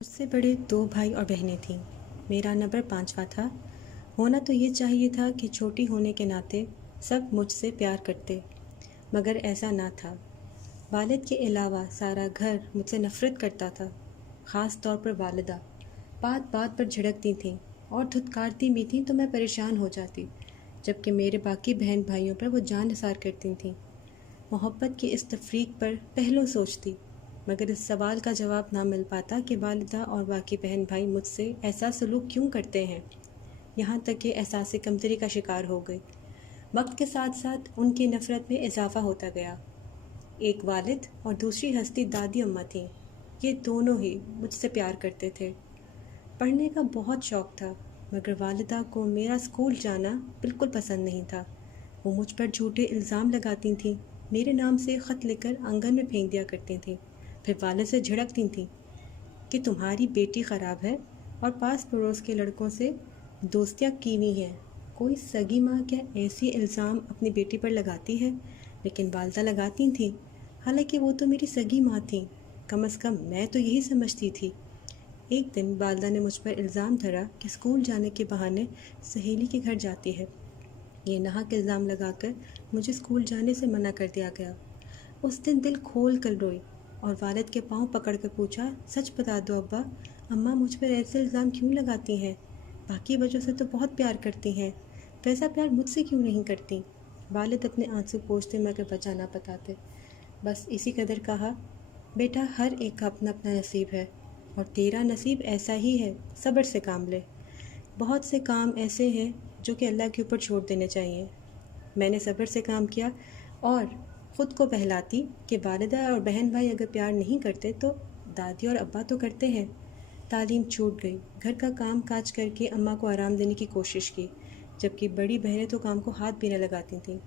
مجھ سے بڑے 2 بھائی اور بہنیں تھیں۔ میرا نمبر 5واں تھا۔ ہونا تو یہ چاہیے تھا کہ چھوٹی ہونے کے ناطے سب مجھ سے پیار کرتے، مگر ایسا نہ تھا۔ والد کے علاوہ سارا گھر مجھ سے نفرت کرتا تھا، خاص طور پر والدہ۔ بات بات پر جھڑکتی تھیں اور دھتکارتی بھی تھیں تو میں پریشان ہو جاتی، جبکہ میرے باقی بہن بھائیوں پر وہ جان نثار کرتی تھیں۔ محبت کی اس تفریق پر پہلو سوچتی، مگر اس سوال کا جواب نہ مل پاتا کہ والدہ اور باقی بہن بھائی مجھ سے ایسا سلوک کیوں کرتے ہیں، یہاں تک کہ احساس کمتری کا شکار ہو گئی۔ وقت کے ساتھ ساتھ ان کی نفرت میں اضافہ ہوتا گیا۔ ایک والد اور دوسری ہستی دادی اماں تھیں۔ یہ دونوں ہی مجھ سے پیار کرتے تھے۔ پڑھنے کا بہت شوق تھا، مگر والدہ کو میرا اسکول جانا بالکل پسند نہیں تھا۔ وہ مجھ پر جھوٹے الزام لگاتی تھیں، میرے نام سے خط لکھ کر آنگن میں پھینک دیا کرتی تھیں، پھر والد سے جھڑکتی تھیں کہ تمہاری بیٹی خراب ہے اور پاس پڑوس کے لڑکوں سے دوستیاں کی ہوئی ہیں۔ کوئی سگی ماں کیا ایسی الزام اپنی بیٹی پر لگاتی ہے؟ لیکن والدہ لگاتی تھیں، حالانکہ وہ تو میری سگی ماں تھیں۔ کم از کم میں تو یہی سمجھتی تھی۔ ایک دن والدہ نے مجھ پر الزام دھرا کہ اسکول جانے کے بہانے سہیلی کے گھر جاتی ہے۔ یہ ناحق الزام لگا کر مجھے اسکول جانے سے منع کر دیا گیا۔ اس دن دل کھول کر روئی اور والد کے پاؤں پکڑ کر پوچھا، سچ بتا دو ابا، اماں مجھ پر ایسے الزام کیوں لگاتی ہیں؟ باقی بچوں سے تو بہت پیار کرتی ہیں، ویسا پیار مجھ سے کیوں نہیں کرتی؟ والد اپنے آنسو پوچھتے مگر بچا نہ بتاتے، بس اسی قدر کہا، بیٹا ہر ایک کا اپنا اپنا نصیب ہے اور تیرا نصیب ایسا ہی ہے، صبر سے کام لے۔ بہت سے کام ایسے ہیں جو کہ اللہ کے اوپر چھوڑ دینے چاہیے۔ میں نے صبر سے کام کیا اور خود کو بہلاتی کہ والدہ اور بہن بھائی اگر پیار نہیں کرتے تو دادی اور ابا تو کرتے ہیں۔ تعلیم چھوٹ گئی، گھر کا کام کاج کر کے اماں کو آرام دینے کی کوشش کی، جبکہ بڑی بہنیں تو کام کو ہاتھ بھی نہ لگاتی تھیں۔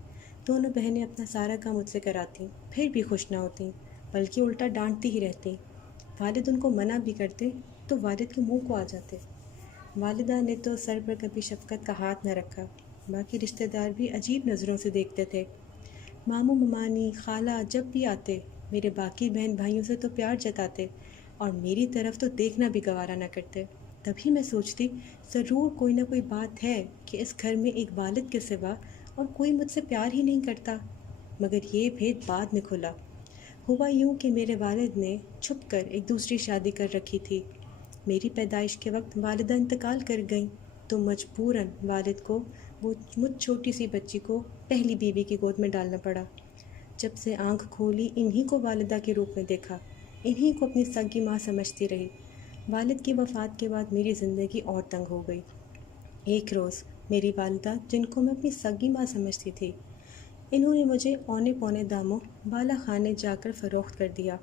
دونوں بہنیں اپنا سارا کام مجھ سے کراتی، پھر بھی خوش نہ ہوتیں، بلکہ الٹا ڈانٹتی ہی رہتی۔ والد ان کو منع بھی کرتے تو والد کے منہ کو آ جاتے۔ والدہ نے تو سر پر کبھی شفقت کا ہاتھ نہ رکھا، باقی رشتہ دار بھی عجیب نظروں سے دیکھتے تھے۔ ماموں ممانی خالہ جب بھی آتے میرے باقی بہن بھائیوں سے تو پیار جتاتے اور میری طرف تو دیکھنا بھی گوارا نہ کرتے۔ تبھی میں سوچتی، ضرور کوئی نہ کوئی بات ہے کہ اس گھر میں ایک والد کے سوا اور کوئی مجھ سے پیار ہی نہیں کرتا، مگر یہ بھید بعد میں کھلا۔ ہوا یوں کہ میرے والد نے چھپ کر ایک دوسری شادی کر رکھی تھی۔ میری پیدائش کے وقت والدہ انتقال کر گئیں تو مجبوراً والد کو وہ مجھ چھوٹی سی بچی کو پہلی بیوی کی گود میں ڈالنا پڑا۔ جب سے آنکھ کھولی انہی کو والدہ کے روپ میں دیکھا، انہی کو اپنی سگی ماں سمجھتی رہی۔ والد کی وفات کے بعد میری زندگی اور تنگ ہو گئی۔ ایک روز میری والدہ، جن کو میں اپنی سگی ماں سمجھتی تھی، انہوں نے مجھے اونے پونے داموں بالا خانے جا کر فروخت کر دیا۔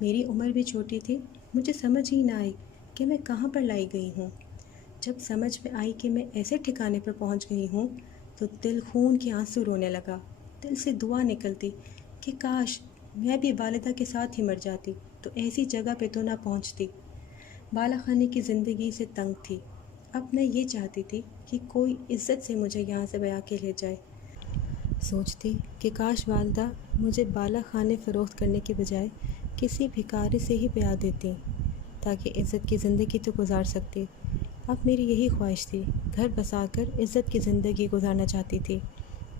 میری عمر بھی چھوٹی تھی، مجھے سمجھ ہی نہ آئی کہ میں کہاں پر لائی گئی ہوں۔ جب سمجھ میں آئی کہ میں ایسے ٹھکانے پر پہنچ گئی ہوں تو دل خون کے آنسو رونے لگا۔ دل سے دعا نکلتی کہ کاش میں بھی والدہ کے ساتھ ہی مر جاتی تو ایسی جگہ پہ تو نہ پہنچتی۔ بالا خانے کی زندگی سے تنگ تھی۔ اب میں یہ چاہتی تھی کہ کوئی عزت سے مجھے یہاں سے بیا کے لے جائے۔ سوچتی کہ کاش والدہ مجھے بالا خانے فروخت کرنے کے بجائے کسی بھکاری سے ہی بیا دیتی تاکہ عزت کی زندگی تو گزار سکتی۔ اب میری یہی خواہش تھی، گھر بسا کر عزت کی زندگی گزارنا چاہتی تھی،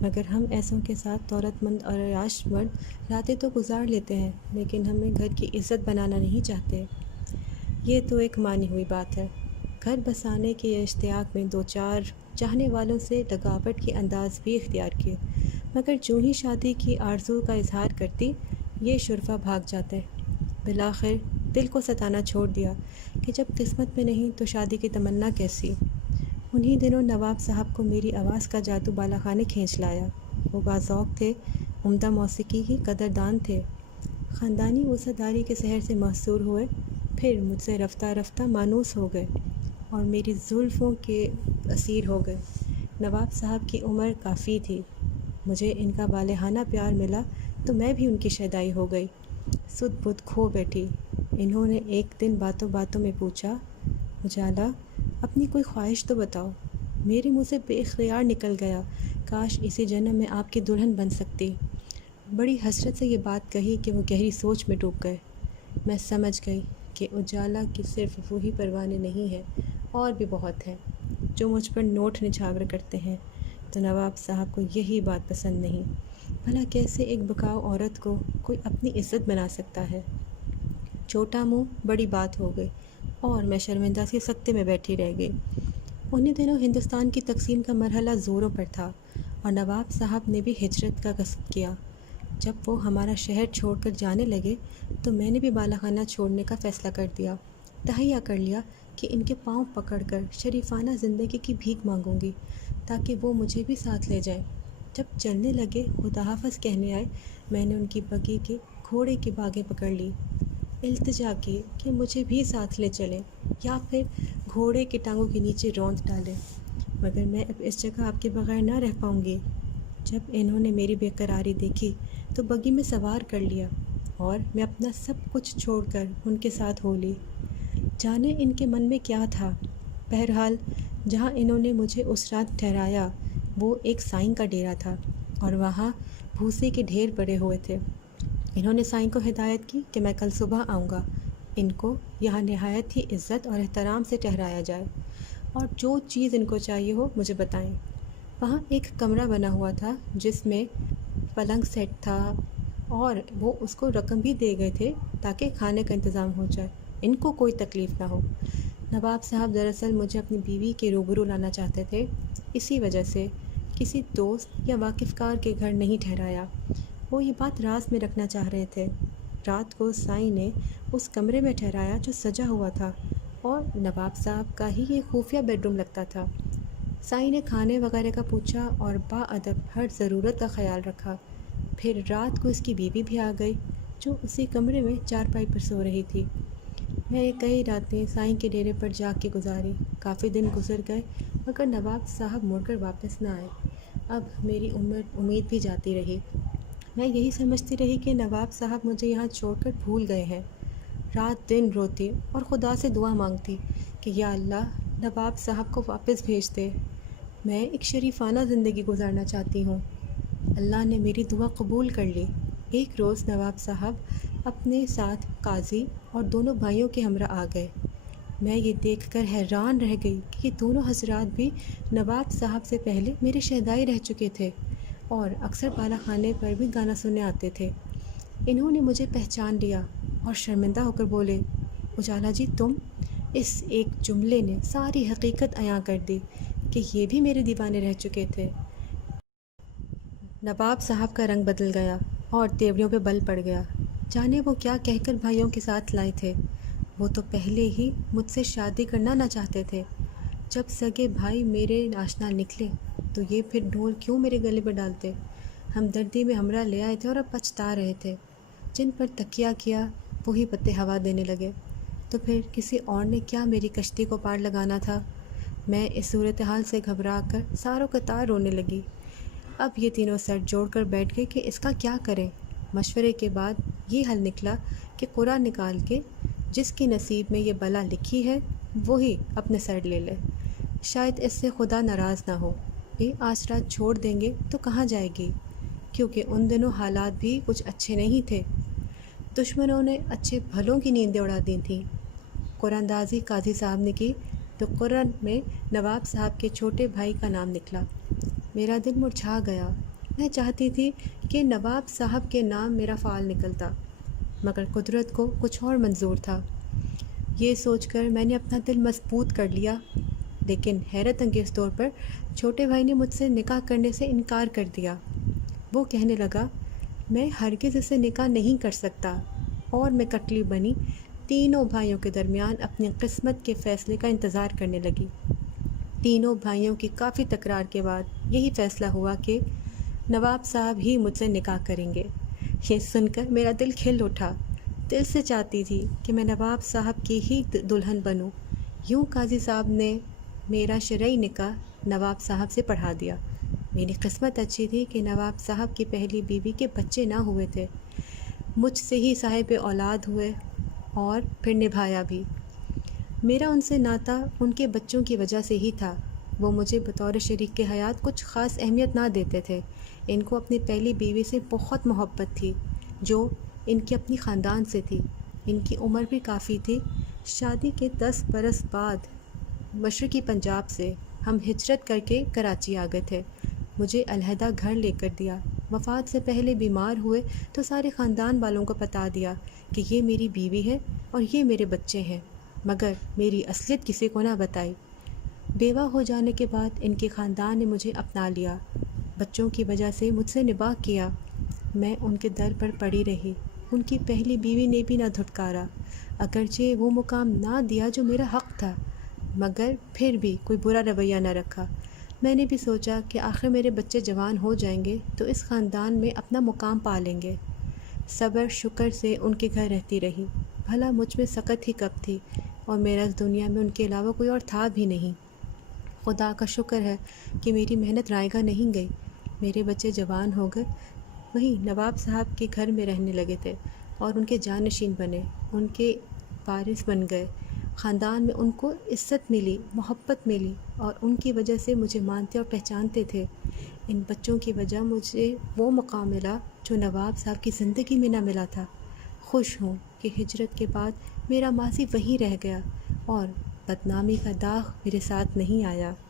مگر ہم ایسوں کے ساتھ دولت مند اور عیاش مرد راتیں تو گزار لیتے ہیں لیکن ہمیں گھر کی عزت بنانا نہیں چاہتے۔ یہ تو ایک مانی ہوئی بات ہے۔ گھر بسانے کے اشتیاق میں دو چار چاہنے والوں سے لگاوٹ کے انداز بھی اختیار کیے، مگر جو ہی شادی کی آرزو کا اظہار کرتی یہ شرفا بھاگ جاتے۔ بالآخر دل کو ستانا چھوڑ دیا کہ جب قسمت میں نہیں تو شادی کی تمنا کیسی۔ انہی دنوں نواب صاحب کو میری آواز کا جادو بالا خانے کھینچ لایا۔ وہ باذوق تھے، عمدہ موسیقی کی قدردان تھے، خاندانی وفاداری کے سحر سے محصور ہوئے، پھر مجھ سے رفتہ رفتہ مانوس ہو گئے اور میری زلفوں کے اسیر ہو گئے۔ نواب صاحب کی عمر کافی تھی، مجھے ان کا والہانہ پیار ملا تو میں بھی ان کی شیدائی ہو گئی، سدھ بدھ کھو بیٹھی۔ انہوں نے ایک دن باتوں باتوں میں پوچھا، اجالا اپنی کوئی خواہش تو بتاؤ۔ میرے منہ سے بے اختیار نکل گیا، کاش اسی جنم میں آپ کی دلہن بن سکتی۔ بڑی حسرت سے یہ بات کہی کہ وہ گہری سوچ میں ڈوب گئے۔ میں سمجھ گئی کہ اجالا کی صرف وہی پروانے نہیں ہیں، اور بھی بہت ہیں جو مجھ پر نوٹ نچھاور کرتے ہیں، تو نواب صاحب کو یہی بات پسند نہیں۔ بھلا کیسے ایک بکاؤ عورت کو کوئی اپنی عزت بنا سکتا ہے؟ چھوٹا منہ بڑی بات ہو گئی اور میں شرمندہ سی سکتے میں بیٹھی رہ گئی۔ انہی دنوں ہندوستان کی تقسیم کا مرحلہ زوروں پر تھا اور نواب صاحب نے بھی ہجرت کا قصد کیا۔ جب وہ ہمارا شہر چھوڑ کر جانے لگے تو میں نے بھی بالا خانہ چھوڑنے کا فیصلہ کر دیا۔ تہیہ کر لیا کہ ان کے پاؤں پکڑ کر شریفانہ زندگی کی بھیک مانگوں گی تاکہ وہ مجھے بھی ساتھ لے جائیں۔ جب چلنے لگے، خدا حافظ کہنے آئے، میں نے ان کی بگی کے گھوڑے کی باگیں پکڑ لی، التجا کی کہ مجھے بھی ساتھ لے چلیں یا پھر گھوڑے کی ٹانگوں کے نیچے روند ڈالیں، مگر میں اب اس جگہ آپ کے بغیر نہ رہ پاؤں گی۔ جب انہوں نے میری بے قراری دیکھی تو بگی میں سوار کر لیا اور میں اپنا سب کچھ چھوڑ کر ان کے ساتھ ہو لی۔ جانے ان کے من میں کیا تھا۔ بہرحال جہاں انہوں نے مجھے اس رات ٹھہرایا وہ ایک سائیں کا ڈیرا تھا اور وہاں بھوسے کے ڈھیر پڑے ہوئے تھے۔ انہوں نے سائیں کو ہدایت کی کہ میں کل صبح آؤں گا، ان کو یہاں نہایت ہی عزت اور احترام سے ٹھہرایا جائے اور جو چیز ان کو چاہیے ہو مجھے بتائیں۔ وہاں ایک کمرہ بنا ہوا تھا جس میں پلنگ سیٹ تھا اور وہ اس کو رقم بھی دے گئے تھے تاکہ کھانے کا انتظام ہو جائے، ان کو کوئی تکلیف نہ ہو۔ نواب صاحب دراصل مجھے اپنی بیوی کے روبرو لانا چاہتے تھے، اسی وجہ سے کسی دوست یا واقف کار کے گھر نہیں ٹھہرایا۔ وہ یہ بات راز میں رکھنا چاہ رہے تھے۔ رات کو سائیں نے اس کمرے میں ٹھہرایا جو سجا ہوا تھا اور نواب صاحب کا ہی یہ خفیہ بیڈ روم لگتا تھا۔ سائیں نے کھانے وغیرہ کا پوچھا اور با ادب ہر ضرورت کا خیال رکھا۔ پھر رات کو اس کی بیوی بھی آ گئی جو اسی کمرے میں چارپائی پر سو رہی تھی۔ میں نے کئی راتیں سائیں کے ڈیرے پر جاگ کے گزاری۔ کافی دن گزر گئے مگر نواب صاحب مڑ کر واپس نہ آئے۔ اب میری امید بھی جاتی رہی۔ میں یہی سمجھتی رہی کہ نواب صاحب مجھے یہاں چھوڑ کر بھول گئے ہیں۔ رات دن روتی اور خدا سے دعا مانگتی کہ یا اللہ نواب صاحب کو واپس بھیج دے، میں ایک شریفانہ زندگی گزارنا چاہتی ہوں۔ اللہ نے میری دعا قبول کر لی۔ ایک روز نواب صاحب اپنے ساتھ قاضی اور دونوں بھائیوں کے ہمراہ آ گئے۔ میں یہ دیکھ کر حیران رہ گئی کہ یہ دونوں حضرات بھی نواب صاحب سے پہلے میرے شہدائی رہ چکے تھے اور اکثر بالا خانے پر بھی گانا سننے آتے تھے۔ انہوں نے مجھے پہچان لیا اور شرمندہ ہو کر بولے، اجالا جی تم؟ اس ایک جملے نے ساری حقیقت عیاں کر دی کہ یہ بھی میرے دیوانے رہ چکے تھے۔ نواب صاحب کا رنگ بدل گیا اور تیوریوں پہ بل پڑ گیا۔ جانے وہ کیا کہہ کر بھائیوں کے ساتھ لائے تھے۔ وہ تو پہلے ہی مجھ سے شادی کرنا نہ چاہتے تھے۔ جب سگے بھائی میرے آشنا نکلے تو یہ پھر ڈھول کیوں میرے گلے پہ ڈالتے۔ ہمدردی میں ہمراہ لے آئے تھے اور اب پچھتا رہے تھے۔ جن پر تکیہ کیا وہی پتے ہوا دینے لگے، تو پھر کسی اور نے کیا میری کشتی کو پار لگانا تھا۔ میں اس صورتحال سے گھبرا کر ساروں قطار رونے لگی۔ اب یہ تینوں سر جوڑ کر بیٹھ گئے کہ اس کا کیا کریں۔ مشورے کے بعد یہ حل نکلا کہ قرعہ نکال کے جس کی نصیب میں یہ بلا لکھی ہے وہی اپنے سر لے لے، شاید اس سے خدا ناراض نہ ہو۔ یہ آسرا چھوڑ دیں گے تو کہاں جائے گی، کیونکہ ان دنوں حالات بھی کچھ اچھے نہیں تھے۔ دشمنوں نے اچھے بھلوں کی نیندیں اڑا دی تھیں۔ قرعہ اندازی قاضی صاحب نے کی تو قرعہ میں نواب صاحب کے چھوٹے بھائی کا نام نکلا۔ میرا دل مرجھا گیا۔ میں چاہتی تھی کہ نواب صاحب کے نام میرا فعال نکلتا، مگر قدرت کو کچھ اور منظور تھا۔ یہ سوچ کر میں نے اپنا دل مضبوط کر لیا، لیکن حیرت انگیز طور پر چھوٹے بھائی نے مجھ سے نکاح کرنے سے انکار کر دیا۔ وہ کہنے لگا میں ہرگز اسے نکاح نہیں کر سکتا، اور میں کٹلی بنی تینوں بھائیوں کے درمیان اپنی قسمت کے فیصلے کا انتظار کرنے لگی۔ تینوں بھائیوں کی کافی تکرار کے بعد یہی فیصلہ ہوا کہ نواب صاحب ہی مجھ سے نکاح کریں گے۔ یہ سن کر میرا دل کھل اٹھا۔ دل سے چاہتی تھی کہ میں نواب صاحب کی ہی دلہن بنوں۔ یوں قاضی صاحب نے میرا شرعی نکاح نواب صاحب سے پڑھا دیا۔ میری قسمت اچھی تھی کہ نواب صاحب کی پہلی بیوی کے بچے نہ ہوئے تھے، مجھ سے ہی صاحب اولاد ہوئے اور پھر نبھایا بھی۔ میرا ان سے ناتا ان کے بچوں کی وجہ سے ہی تھا۔ وہ مجھے بطور شریک کے حیات کچھ خاص اہمیت نہ دیتے تھے۔ ان کو اپنی پہلی بیوی سے بہت محبت تھی جو ان کی اپنی خاندان سے تھی۔ ان کی عمر بھی کافی تھی۔ شادی کے 10 برس بعد مشرقی پنجاب سے ہم ہجرت کر کے کراچی آ گئے تھے۔ مجھے علیحدہ گھر لے کر دیا۔ وفات سے پہلے بیمار ہوئے تو سارے خاندان والوں کو بتا دیا کہ یہ میری بیوی ہے اور یہ میرے بچے ہیں، مگر میری اصلیت کسی کو نہ بتائی۔ بیوہ ہو جانے کے بعد ان کے خاندان نے مجھے اپنا لیا۔ بچوں کی وجہ سے مجھ سے نباہ کیا۔ میں ان کے در پر پڑی رہی۔ ان کی پہلی بیوی نے بھی نہ دھٹکارا، اگرچہ وہ مقام نہ دیا جو میرا حق تھا، مگر پھر بھی کوئی برا رویہ نہ رکھا۔ میں نے بھی سوچا کہ آخر میرے بچے جوان ہو جائیں گے تو اس خاندان میں اپنا مقام پا لیں گے۔ صبر شکر سے ان کے گھر رہتی رہی۔ بھلا مجھ میں سکت ہی کب تھی، اور میرا اس دنیا میں ان کے علاوہ کوئی اور تھا بھی نہیں۔ خدا کا شکر ہے کہ میری محنت رائے گاہ نہیں گئی۔ میرے بچے جوان ہو گئے، وہی نواب صاحب کے گھر میں رہنے لگے تھے اور ان کے جانشین بنے، ان کے وارث بن گئے۔ خاندان میں ان کو عزت ملی، محبت ملی، اور ان کی وجہ سے مجھے مانتے اور پہچانتے تھے۔ ان بچوں کی وجہ مجھے وہ مقام ملا جو نواب صاحب کی زندگی میں نہ ملا تھا۔ خوش ہوں کہ ہجرت کے بعد میرا ماضی وہیں رہ گیا اور بدنامی کا داغ میرے ساتھ نہیں آیا۔